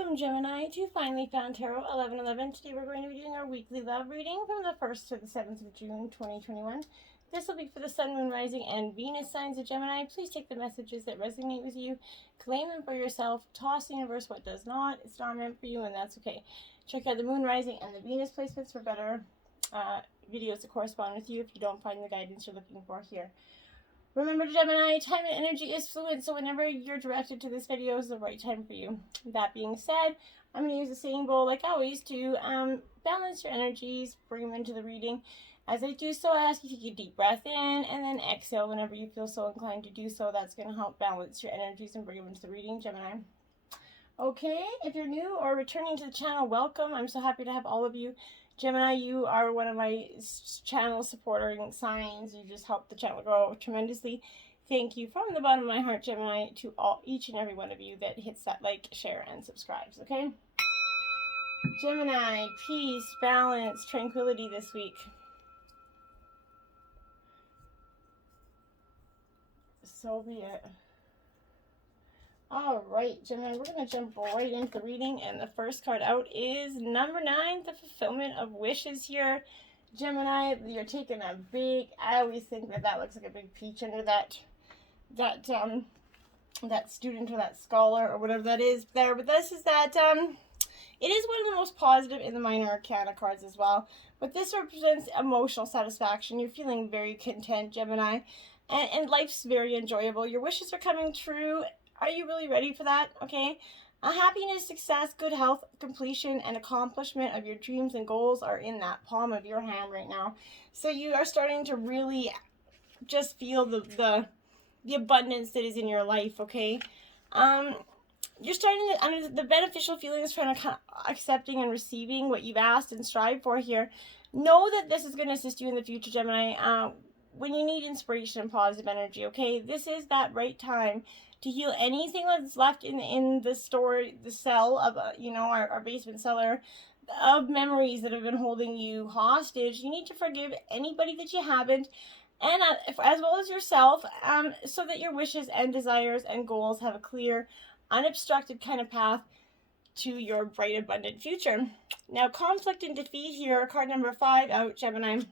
Welcome, Gemini, to Finally Found Tarot 1111. Today we're going to be doing our weekly love reading from the 1st to the 7th of June, 2021. This will be for the Sun, Moon, Rising, and Venus signs of Gemini. Please take the messages that resonate with you, claim them for yourself, toss the universe what does not. It's not meant for you, and that's okay. Check out the Moon, Rising, and the Venus placements for better videos to correspond with you if you don't find the guidance you're looking for here. Remember, Gemini, time and energy is fluid, so whenever you're directed to this video is the right time for you. That being said, I'm going to use the singing bowl like always to balance your energies, bring them into the reading. As I do so, I ask you to take a deep breath in and then exhale whenever you feel so inclined to do so. That's going to help balance your energies and bring them into the reading, Gemini. Okay, if you're new or returning to the channel, welcome. I'm so happy to have all of you. Gemini, you are one of my channel supporting signs. You just help the channel grow tremendously. Thank you from the bottom of my heart, Gemini, to each and every one of you that hits that like, share, and subscribes, okay? Gemini, peace, balance, tranquility this week. So be it. All right, Gemini, we're going to jump right into the reading, and the first card out is number 9, the fulfillment of wishes here. Gemini, you're taking a big, I always think that looks like a big peach under that student or that scholar or whatever that is there, but this is that, it is one of the most positive in the minor arcana cards as well, but this represents emotional satisfaction. You're feeling very content, Gemini, and life's very enjoyable. Your wishes are coming true. Are you really ready for that? Okay. Happiness, success, good health, completion, and accomplishment of your dreams and goals are in that palm of your hand right now. So you are starting to really just feel the abundance that is in your life, okay? You're starting to, under the beneficial feelings, trying to kind of accepting and receiving what you've asked and strive for here. Know that this is going to assist you in the future, Gemini, when you need inspiration and positive energy, okay? This is that right time to heal anything that's left in the story, the cell of, our basement cellar of memories that have been holding you hostage. You need to forgive anybody that you haven't, and as well as yourself, so that your wishes and desires and goals have a clear, unobstructed kind of path to your bright, abundant future. Now, conflict and defeat here, card number 5 out, Gemini.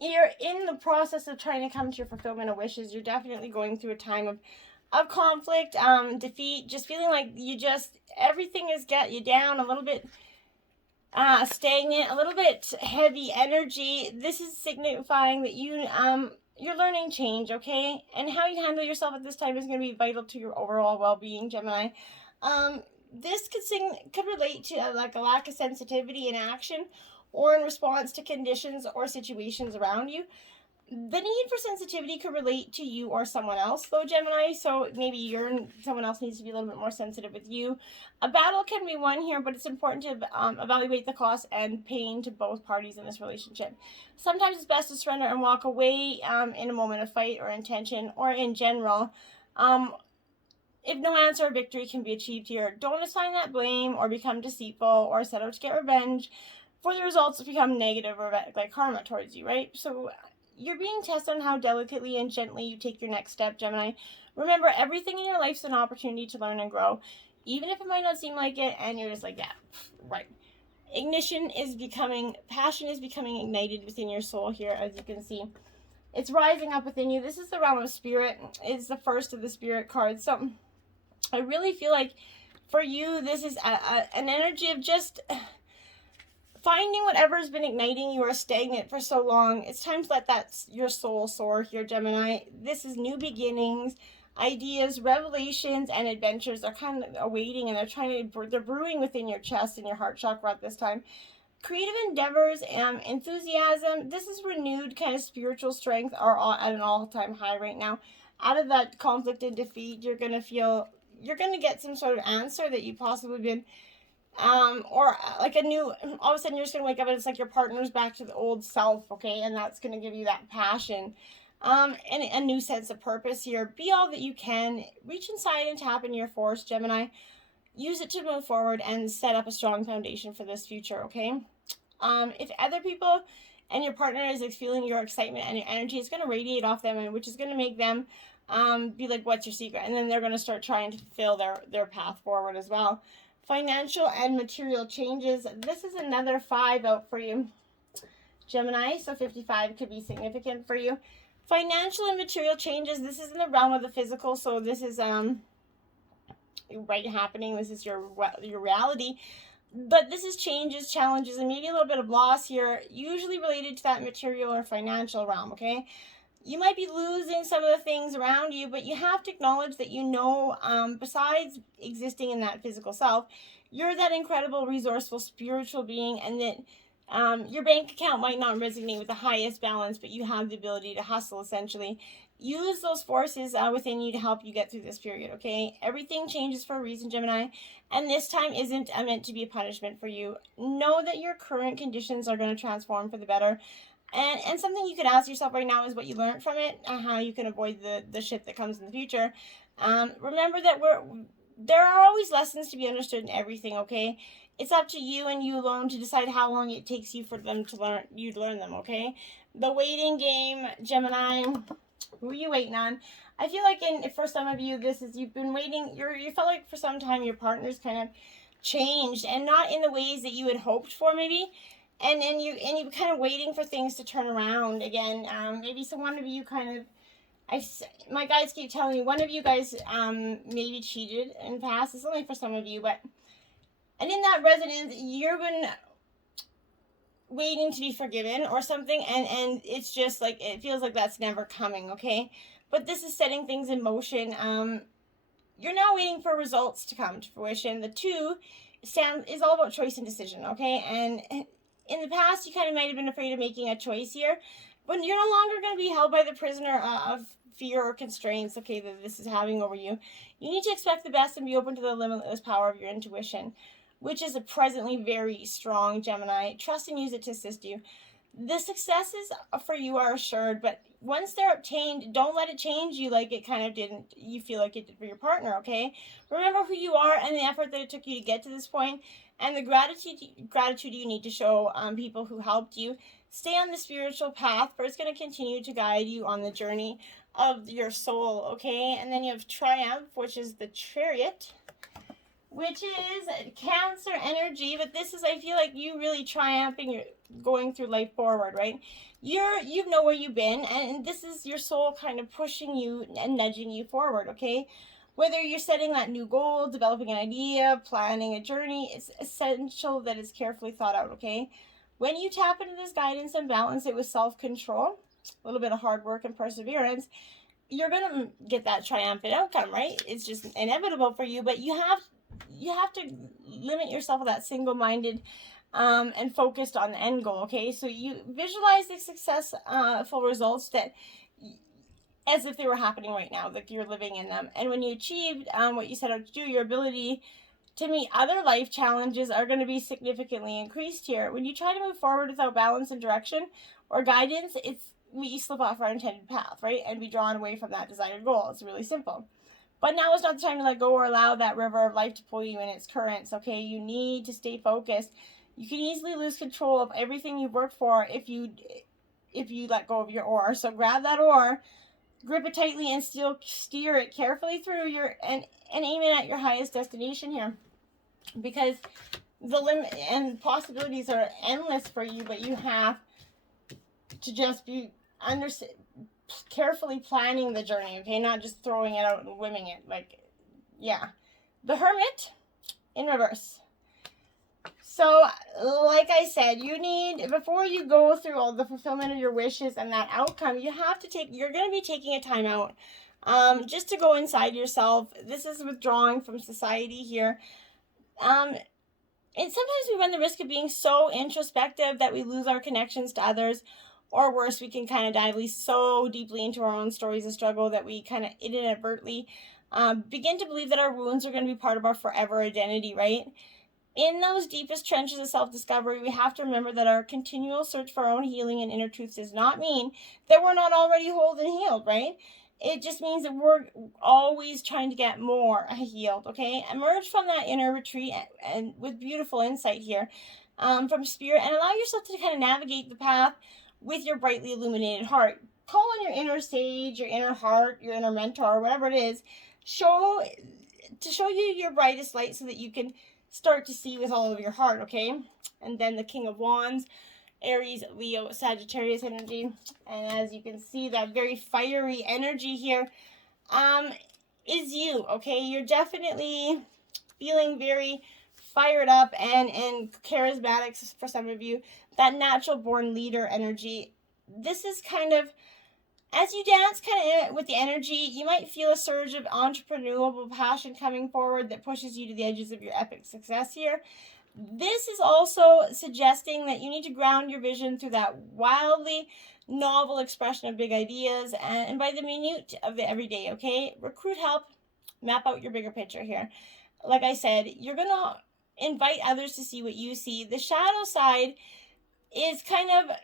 You're in the process of trying to come to your fulfillment of wishes. You're definitely going through a time of conflict, defeat, just feeling like everything has got you down a little bit, stagnant, a little bit heavy energy. This is signifying that you're learning change, okay? And how you handle yourself at this time is going to be vital to your overall well-being, Gemini. This could relate to like a lack of sensitivity in action or in response to conditions or situations around you. The need for sensitivity could relate to you or someone else, though, Gemini, so maybe someone else needs to be a little bit more sensitive with you. A battle can be won here, but it's important to evaluate the cost and pain to both parties in this relationship. Sometimes it's best to surrender and walk away in a moment of fight or intention, or in general. If no answer or victory can be achieved here, don't assign that blame or become deceitful or set out to get revenge for the results to become negative or like karma towards you, right? So you're being tested on how delicately and gently you take your next step, Gemini. Remember, everything in your life is an opportunity to learn and grow, even if it might not seem like it, and you're just like, yeah, right. Passion is becoming ignited within your soul here, as you can see. It's rising up within you. This is the realm of spirit. It's the first of the spirit cards. So I really feel like for you, this is an energy of just finding whatever's been igniting you or stagnant for so long. It's time to let your soul soar here, Gemini. This is new beginnings, ideas, revelations, and adventures are kind of awaiting, and they're brewing within your chest and your heart chakra at this time. Creative endeavors and enthusiasm. This is renewed kind of spiritual strength are at an all-time high right now. Out of that conflict and defeat, you're going to get some sort of answer that you possibly been or like all of a sudden you're just going to wake up and it's like your partner's back to the old self, okay? And that's going to give you that passion, and a new sense of purpose here. Be all that you can. Reach inside and tap into your force, Gemini. Use it to move forward and set up a strong foundation for this future, okay? If other people and your partner is feeling your excitement and your energy, it's going to radiate off them, which is going to make them be like, what's your secret? And then they're going to start trying to fulfill their path forward as well. Financial and material changes. This is another 5 out for you, Gemini. So 55 could be significant for you. Financial and material changes. This is in the realm of the physical. So this is right happening. This is your reality. But this is changes, challenges, and maybe a little bit of loss here, usually related to that material or financial realm, okay? You might be losing some of the things around you, but you have to acknowledge that besides existing in that physical self, you're that incredible, resourceful, spiritual being, and that your bank account might not resonate with the highest balance, but you have the ability to hustle, essentially. Use those forces within you to help you get through this period, okay? Everything changes for a reason, Gemini, and this time isn't meant to be a punishment for you. Know that your current conditions are going to transform for the better. And something you could ask yourself right now is what you learned from it, how you can avoid the shit that comes in the future. Remember that there are always lessons to be understood in everything, okay? It's up to you and you alone to decide how long it takes you for them to learn them, okay? The waiting game, Gemini, who are you waiting on? I feel like for some of you, you've been waiting, you felt like for some time your partner's kind of changed, and not in the ways that you had hoped for, maybe. And you're kind of waiting for things to turn around again. Maybe one of you my guides keep telling me one of you guys maybe cheated in the past. It's only for some of you, and in that resonance, you've been waiting to be forgiven or something, and it's just like, it feels like that's never coming, okay? But this is setting things in motion. You're now waiting for results to come to fruition. The 2 is all about choice and decision, okay? And in the past, you kind of might have been afraid of making a choice here, but you're no longer going to be held by the prisoner of fear or constraints, okay, that this is having over you. You need to expect the best and be open to the limitless power of your intuition, which is presently very strong, Gemini. Trust and use it to assist you. The successes for you are assured, but once they're obtained, don't let it change you like it kind of didn't, you feel like it did for your partner, okay? Remember who you are and the effort that it took you to get to this point, and the gratitude you need to show people who helped you. Stay on the spiritual path, for it's going to continue to guide you on the journey of your soul, okay? And then you have Triumph, which is the Chariot, which is Cancer energy, but this is, I feel like you really triumphing, you're going through life forward, right? You know where you've been, and this is your soul kind of pushing you and nudging you forward, okay? Whether you're setting that new goal, developing an idea, planning a journey, it's essential that it's carefully thought out, okay? When you tap into this guidance and balance it with self-control, a little bit of hard work and perseverance, you're going to get that triumphant outcome, right? It's just inevitable for you, but you have to limit yourself with that single-minded and focused on the end goal, okay? So you visualize the successful results that as if they were happening right now, like you're living in them. And when you achieved what you set out to do, your ability to meet other life challenges are going to be significantly increased here. When you try to move forward without balance and direction or guidance, we slip off our intended path, right? And be drawn away from that desired goal. It's really simple. But now is not the time to let go or allow that river of life to pull you in its currents, okay? You need to stay focused. You can easily lose control of everything you've worked for if you let go of your oar. So grab that oar, grip it tightly, and still steer it carefully through and aim it at your highest destination here, because the limit and possibilities are endless for you, but you have to just be carefully planning the journey, okay? Not just throwing it out and whimming it. The Hermit in reverse. So, like I said, before you go through all the fulfillment of your wishes and that outcome, you're going to be taking a time out just to go inside yourself. This is withdrawing from society here. And sometimes we run the risk of being so introspective that we lose our connections to others, or worse, we can kind of dive so deeply into our own stories of struggle that we kind of inadvertently begin to believe that our wounds are going to be part of our forever identity, right? In those deepest trenches of self-discovery, we have to remember that our continual search for our own healing and inner truth does not mean that we're not already whole and healed, right? It just means that we're always trying to get more healed, okay? Emerge from that inner retreat and with beautiful insight here from spirit, and allow yourself to kind of navigate the path with your brightly illuminated heart. call on your inner sage, your inner heart, your inner mentor, whatever it is, show you your brightest light so that you can start to see with all of your heart, okay? And then the King of Wands, Aries, Leo, Sagittarius energy. And as you can see, that very fiery energy here is you, okay? You're definitely feeling very fired up and charismatic for some of you. That natural born leader energy. This is kind of, as you dance kind of with the energy, you might feel a surge of entrepreneurial passion coming forward that pushes you to the edges of your epic success here. This is also suggesting that you need to ground your vision through that wildly novel expression of big ideas and by the minute of the everyday, okay? Recruit help, map out your bigger picture here. Like I said, you're going to invite others to see what you see. The shadow side is kind of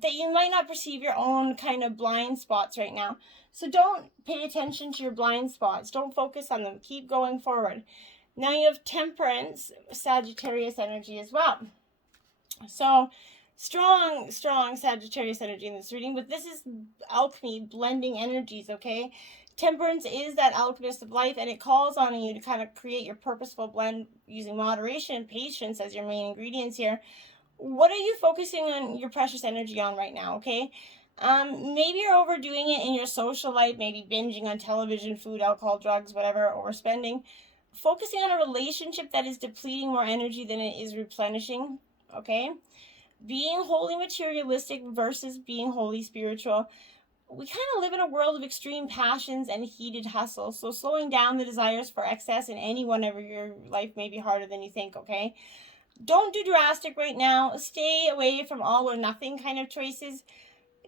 that you might not perceive your own kind of blind spots right now. So don't pay attention to your blind spots. Don't focus on them. Keep going forward. Now you have Temperance, Sagittarius energy as well. So strong Sagittarius energy in this reading, but this is alchemy, blending energies, okay? Temperance is that alchemist of life, and it calls on you to kind of create your purposeful blend using moderation and patience as your main ingredients here. What are you focusing on your precious energy on right now, okay? Maybe you're overdoing it in your social life, maybe binging on television, food, alcohol, drugs, whatever, overspending. Focusing on a relationship that is depleting more energy than it is replenishing, okay? Being wholly materialistic versus being wholly spiritual. We kind of live in a world of extreme passions and heated hustle, so slowing down the desires for excess in any one of your life may be harder than you think, okay? Don't do drastic right now. Stay away from all or nothing kind of choices.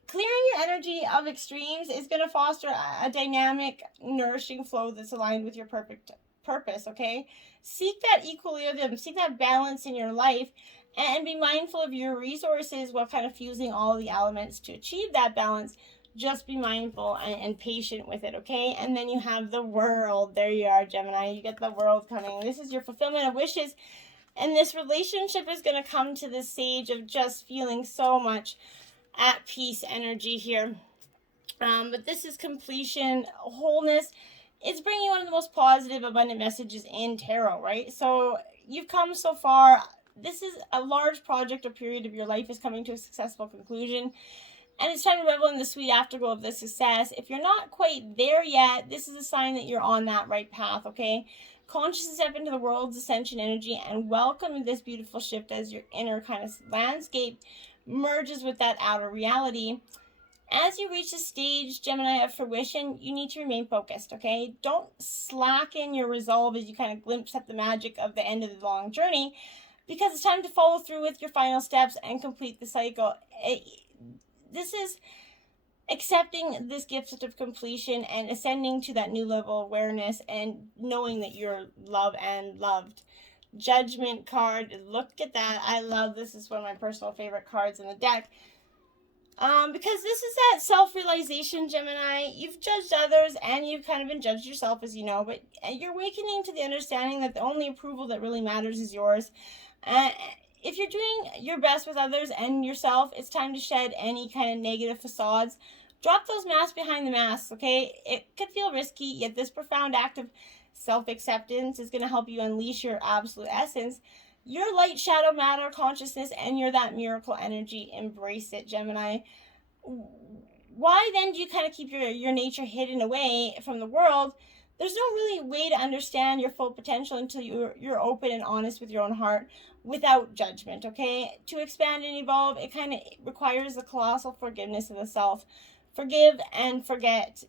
Clearing your energy of extremes is going to foster a dynamic, nourishing flow that's aligned with your perfect purpose, okay? Seek that equilibrium, seek that balance in your life, and be mindful of your resources while kind of fusing all the elements to achieve that balance. Just be mindful and patient with it, okay? And then you have the World. There you are, Gemini. You get the World coming. This is your fulfillment of wishes. And this relationship is going to come to the stage of just feeling so much at peace energy here. But this is completion, wholeness. It's bringing one of the most positive, abundant messages in tarot, right? So you've come so far. This is a large project or period of your life is coming to a successful conclusion. And it's time to revel in the sweet afterglow of the success. If you're not quite there yet, this is a sign that you're on that right path, okay? Consciously step into the world's ascension energy and welcome this beautiful shift as your inner kind of landscape merges with that outer reality. As you reach the stage, Gemini, of fruition, you need to remain focused, okay? Don't slacken your resolve as you kind of glimpse at the magic of the end of the long journey, because it's time to follow through with your final steps and complete the cycle. This is accepting this gift of completion and ascending to that new level of awareness and knowing that you're loved and loved. Judgment card, look at that. I love this. Is one of my personal favorite cards in the deck. Because this is that self-realization, Gemini. You've judged others and you've kind of been judged yourself, as you know, but you're awakening to the understanding that the only approval that really matters is yours. If you're doing your best with others and yourself, it's time to shed any kind of negative facades. Drop those masks behind the masks, okay? It could feel risky, yet this profound act of self-acceptance is going to help you unleash your absolute essence. Your light, shadow, matter, consciousness, and you're that miracle energy. Embrace it, Gemini. Why then do you kind of keep your nature hidden away from the world? There's no really way to understand your full potential until you're open and honest with your own heart without judgment, okay? To expand and evolve, it kind of requires a colossal forgiveness of the self. Forgive and forget.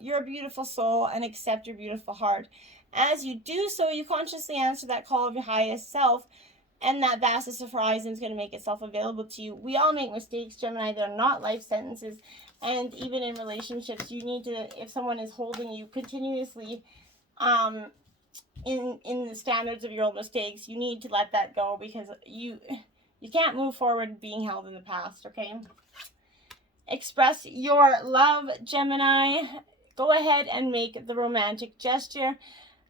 You're a beautiful soul and accept your beautiful heart. As you do so, you consciously answer that call of your highest self, and that vastest of horizon is going to make itself available to you. We all make mistakes, Gemini. They're not life sentences. And even in relationships, you need to, if someone is holding you continuously in the standards of your old mistakes, you need to let that go, because you can't move forward being held in the past, okay? Express your love, Gemini. Go ahead and make the romantic gesture.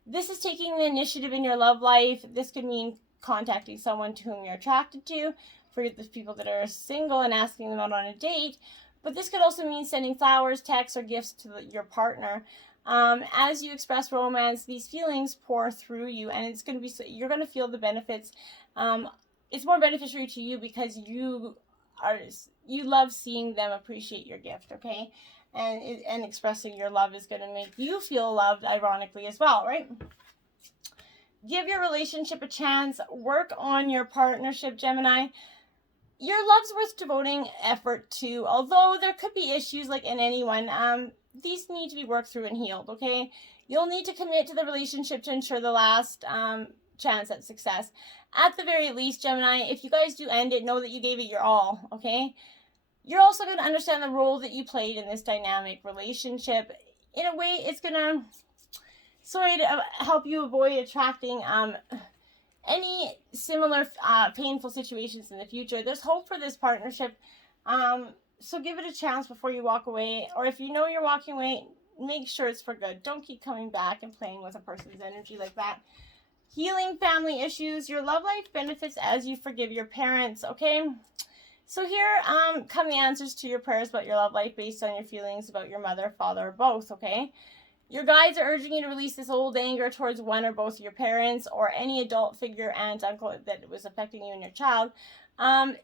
This is taking the initiative in your love life. This could mean contacting someone to whom you're attracted to. For the people that are single, and asking them out on a date. But this could also mean sending flowers, texts, or gifts to your partner. As you express romance, these feelings pour through you, and it's going to be, you're going to feel the benefits. It's more beneficial to you because you love seeing them appreciate your gift, okay? And expressing your love is going to make you feel loved, ironically, as well, right? Give your relationship a chance. Work on your partnership, Gemini. Your love's worth devoting effort to, although there could be issues like in anyone. These need to be worked through and healed, okay? You'll need to commit to the relationship to ensure the last chance at success. At the very least, Gemini, if you guys do end it, know that you gave it your all, okay? You're also going to understand the role that you played in this dynamic relationship. In a way, it's going to sort of help you avoid attracting any similar painful situations in the future. There's hope for this partnership. So give it a chance before you walk away. Or if you know you're walking away, make sure it's for good. Don't keep coming back and playing with a person's energy like that. Healing family issues. Your love life benefits as you forgive your parents, okay? So here come the answers to your prayers about your love life based on your feelings about your mother, father, or both, okay? Your guides are urging you to release this old anger towards one or both of your parents or any adult figure, aunt, uncle that was affecting you and your child.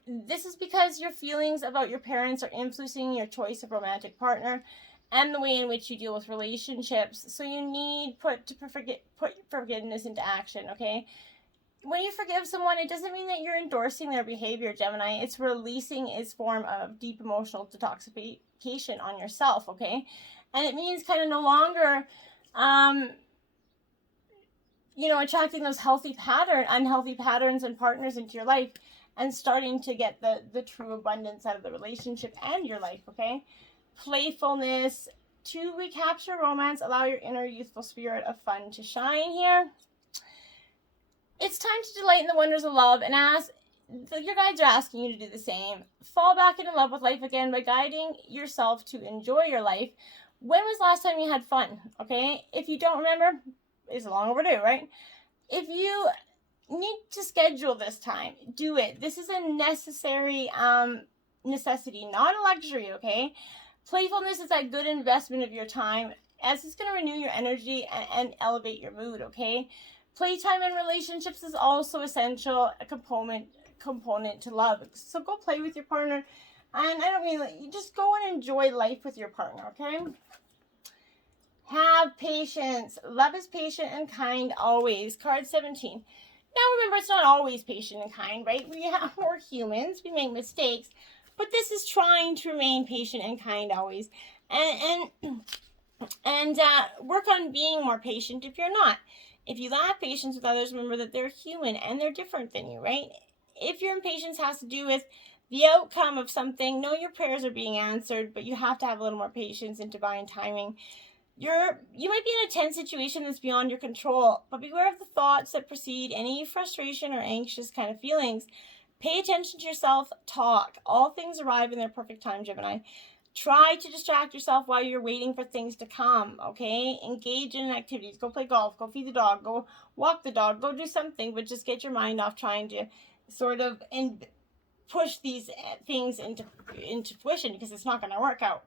This is because your feelings about your parents are influencing your choice of romantic partner and the way in which you deal with relationships. So you need put forgiveness into action, okay? When you forgive someone, it doesn't mean that you're endorsing their behavior, Gemini. It's releasing its form of deep emotional detoxification on yourself, okay? And it means kind of no longer, attracting those unhealthy patterns and partners into your life and starting to get the true abundance out of the relationship and your life, okay? Playfulness. To recapture romance, allow your inner youthful spirit of fun to shine here. It's time to delight in the wonders of love and your guides are asking you to do the same. Fall back into love with life again by guiding yourself to enjoy your life. When was the last time you had fun? Okay? If you don't remember, it's long overdue, right? If you need to schedule this time, do it. This is a necessary necessity, not a luxury, okay? Playfulness is that good investment of your time as it's going to renew your energy and elevate your mood, okay? Playtime in relationships is also essential, a component to love. So go play with your partner. And I don't mean, you just go and enjoy life with your partner, okay? Have patience. Love is patient and kind always. Card 17. Now remember, it's not always patient and kind, right? We're humans. We make mistakes. But this is trying to remain patient and kind always. And work on being more patient if you're not. If you lack patience with others, remember that they're human and they're different than you, right? If your impatience has to do with the outcome of something, know your prayers are being answered, but you have to have a little more patience and divine timing. You might be in a tense situation that's beyond your control, but beware of the thoughts that precede any frustration or anxious kind of feelings. Pay attention to yourself. Talk. All things arrive in their perfect time, Gemini. Try to distract yourself while you're waiting for things to come, okay? Engage in activities. Go play golf. Go feed the dog. Go walk the dog. Go do something, but just get your mind off trying to sort of push these things into fruition because it's not going to work out.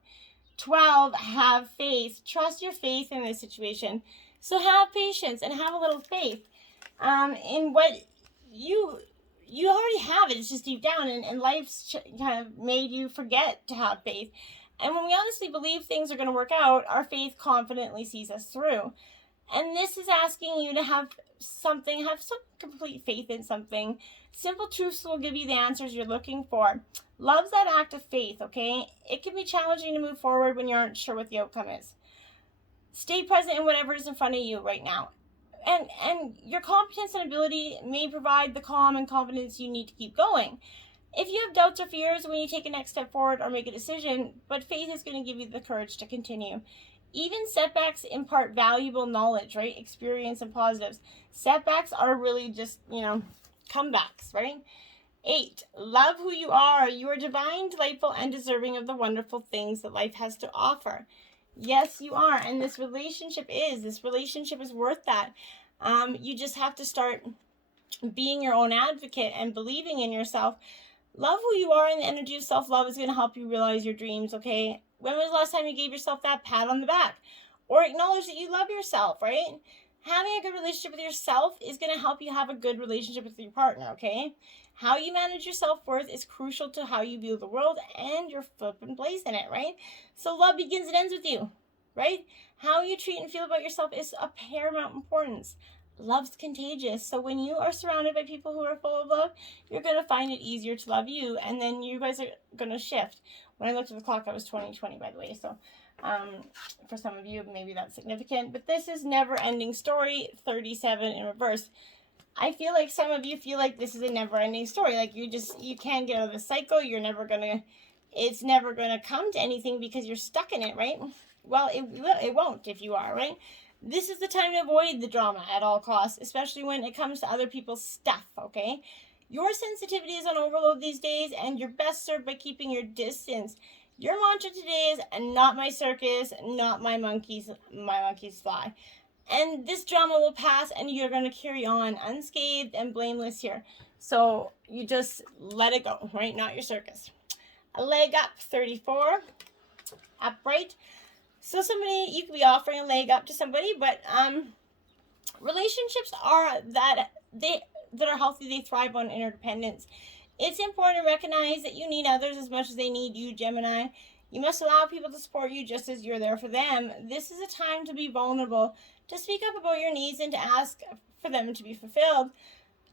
12, have faith. Trust your faith in this situation. So have patience and have a little faith in what you already have it. It's just deep down, and life's kind of made you forget to have faith. And when we honestly believe things are going to work out, our faith confidently sees us through. And this is asking you to have some complete faith in something. Simple truths will give you the answers you're looking for. Love's that act of faith, okay? It can be challenging to move forward when you aren't sure what the outcome is. Stay present in whatever is in front of you right now. And your competence and ability may provide the calm and confidence you need to keep going. If you have doubts or fears when you take a next step forward or make a decision, but faith is going to give you the courage to continue. Even setbacks impart valuable knowledge, right? Experience and positives. Setbacks are really just, comebacks, right? 8, love who you are. You are divine, delightful, and deserving of the wonderful things that life has to offer. Yes, you are. And this relationship is worth that. You just have to start being your own advocate and believing in yourself. Love who you are, and the energy of self-love is going to help you realize your dreams, okay? When was the last time you gave yourself that pat on the back? Or acknowledge that you love yourself, right? Having a good relationship with yourself is going to help you have a good relationship with your partner, okay? How you manage your self-worth is crucial to how you view the world and your flipping place in it, right? So love begins and ends with you, right? How you treat and feel about yourself is of paramount importance. Love's contagious. So when you are surrounded by people who are full of love, you're going to find it easier to love you. And then you guys are going to shift. When I looked at the clock, I was 2020, by the way. So for some of you, maybe that's significant. But this is Never-Ending Story 37 in reverse. I feel like some of you feel like this is a never-ending story. Like you can't get out of the cycle. It's never going to come to anything because you're stuck in it, right? Well, it won't if you are, right? This is the time to avoid the drama at all costs, especially when it comes to other people's stuff, okay? Your sensitivity is on overload these days, and you're best served by keeping your distance. Your mantra today is, not my circus, not my monkeys fly. And this drama will pass, and you're going to carry on unscathed and blameless here. So you just let it go, right? Not your circus. A leg up, 34. Upright. So you could be offering a leg up to somebody, but relationships that are healthy, they thrive on interdependence. It's important to recognize that you need others as much as they need you, Gemini. You must allow people to support you just as you're there for them. This is a time to be vulnerable, to speak up about your needs and to ask for them to be fulfilled.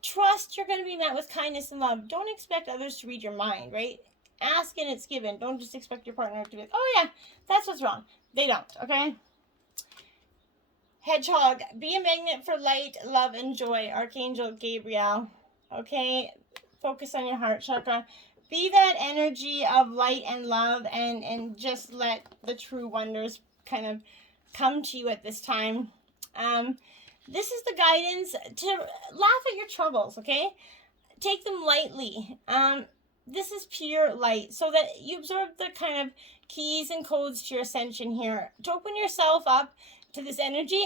Trust you're going to be met with kindness and love. Don't expect others to read your mind, right? Ask and it's given. Don't just expect your partner to be like, oh yeah, that's what's wrong. They don't, okay? Hedgehog, be a magnet for light, love, and joy. Archangel Gabriel, okay? Focus on your heart chakra. Be that energy of light and love, and just let the true wonders kind of come to you at this time. This is the guidance to laugh at your troubles, okay? Take them lightly. This is pure light, so that you absorb the kind of keys and codes to your ascension here. To open yourself up to this energy,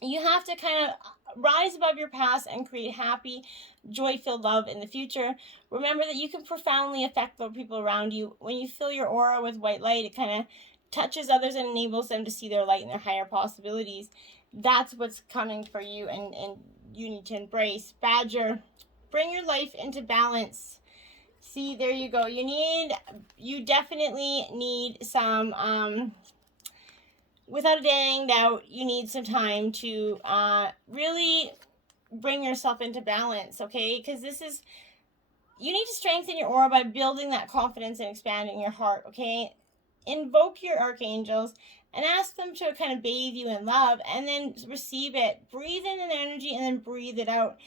you have to kind of rise above your past and create happy, joy-filled love in the future. Remember that you can profoundly affect the people around you. When you fill your aura with white light, it kind of touches others and enables them to see their light and their higher possibilities. That's what's coming for you, and you need to embrace. Badger, bring your life into balance. See, there you go. You definitely need some, without a dang doubt, you need some time to really bring yourself into balance, okay? Because you need to strengthen your aura by building that confidence and expanding your heart, okay? Invoke your archangels and ask them to kind of bathe you in love, and then receive it. Breathe in an energy and then breathe it out.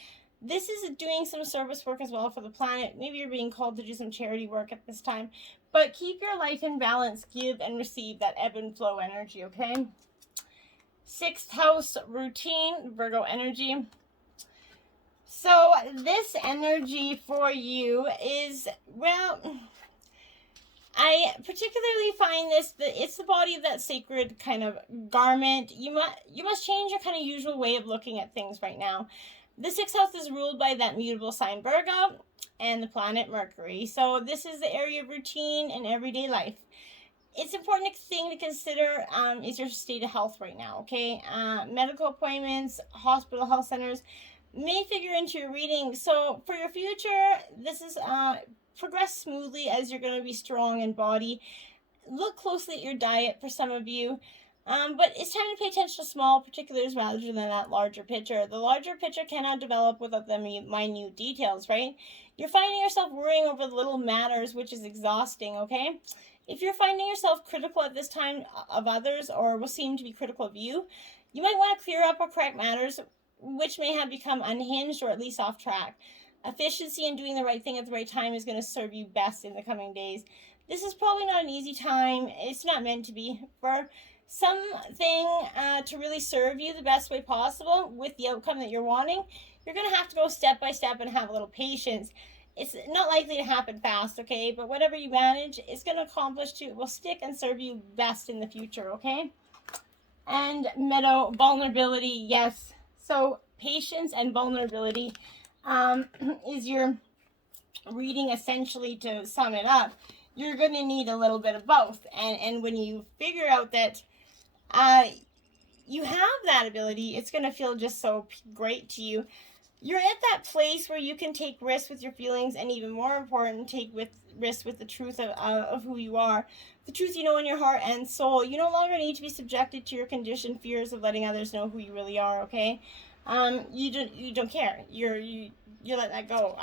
This is doing some service work as well for the planet. Maybe you're being called to do some charity work at this time. But keep your life in balance. Give and receive that ebb and flow energy, okay? 6th house routine, Virgo energy. So this energy for you is, well, I particularly find it's the body of that sacred kind of garment. You must change your kind of usual way of looking at things right now. The 6th house is ruled by that mutable sign Virgo and the planet Mercury. So this is the area of routine and everyday life. It's important thing to consider is your state of health right now, okay? Medical appointments, hospital, health centers may figure into your reading. So for your future, this is progress smoothly as you're going to be strong in body. Look closely at your diet for some of you. But it's time to pay attention to small particulars rather than that larger picture. The larger picture cannot develop without the minute details, right? You're finding yourself worrying over the little matters, which is exhausting, okay? If you're finding yourself critical at this time of others, or will seem to be critical of you, you might want to clear up or correct matters which may have become unhinged or at least off track. Efficiency and doing the right thing at the right time is going to serve you best in the coming days. This is probably not an easy time. It's not meant to be. For something to really serve you the best way possible with the outcome that you're wanting, you're going to have to go step by step and have a little patience. It's not likely to happen fast, okay? But whatever you manage, it's going to accomplish will stick and serve you best in the future, okay? And Meadow, vulnerability, yes. So patience and vulnerability is your reading, essentially, to sum it up, you're going to need a little bit of both. And when you figure out that you have that ability, it's going to feel just so great to you. You're at that place where you can take risks with your feelings, and even more important, take risks with the truth of who you are, the truth you know in your heart and soul. You no longer need to be subjected to your conditioned fears of letting others know who you really are. Okay, you don't care. You let that go.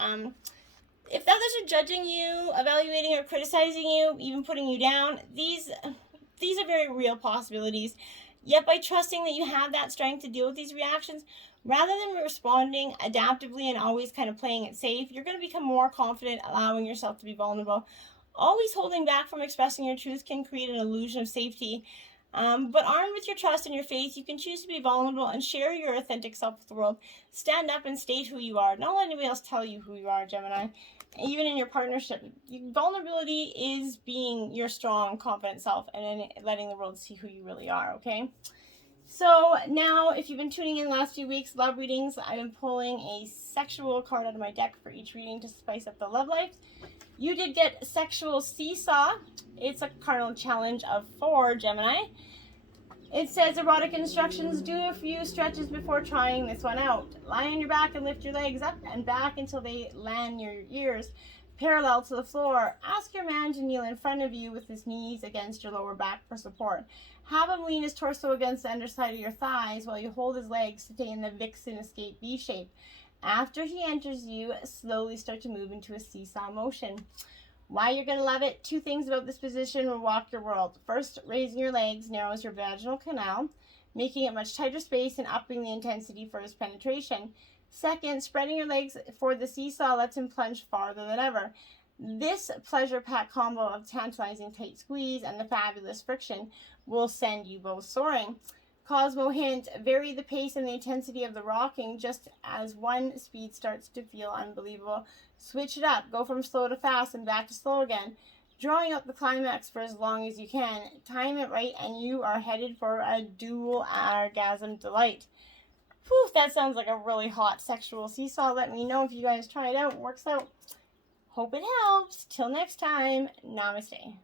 If others are judging you, evaluating or criticizing you, even putting you down, these are very real possibilities. Yet by trusting that you have that strength to deal with these reactions, rather than responding adaptively and always kind of playing it safe, you're going to become more confident, allowing yourself to be vulnerable. Always holding back from expressing your truth can create an illusion of safety. But armed with your trust and your faith, you can choose to be vulnerable and share your authentic self with the world. Stand up and state who you are. Don't let anybody else tell you who you are, Gemini. Even in your partnership, vulnerability is being your strong, confident self and then letting the world see who you really are, okay? So now, if you've been tuning in the last few weeks, love readings, I've been pulling a sexual card out of my deck for each reading to spice up the love life. You did get Sexual Seesaw. It's a cardinal challenge of 4, Gemini. It says erotic instructions. Do a few stretches before trying this one out. Lie on your back and lift your legs up and back until they land near your ears, parallel to the floor. Ask your man to kneel in front of you with his knees against your lower back for support. Have him lean his torso against the underside of your thighs while you hold his legs to stay in the Vixen Escape V shape. After he enters you, slowly start to move into a seesaw motion. Why you're going to love it? 2 things about this position will rock your world. First, raising your legs narrows your vaginal canal, making it much tighter space and upping the intensity for his penetration. Second, spreading your legs for the seesaw lets him plunge farther than ever. This pleasure-packed combo of tantalizing tight squeeze and the fabulous friction will send you both soaring. Cosmo hint, vary the pace and the intensity of the rocking just as one speed starts to feel unbelievable. Switch it up. Go from slow to fast and back to slow again. Drawing out the climax for as long as you can. Time it right and you are headed for a dual orgasm delight. Whew, that sounds like a really hot sexual seesaw. Let me know if you guys try it out. Works out. Hope it helps. Till next time. Namaste.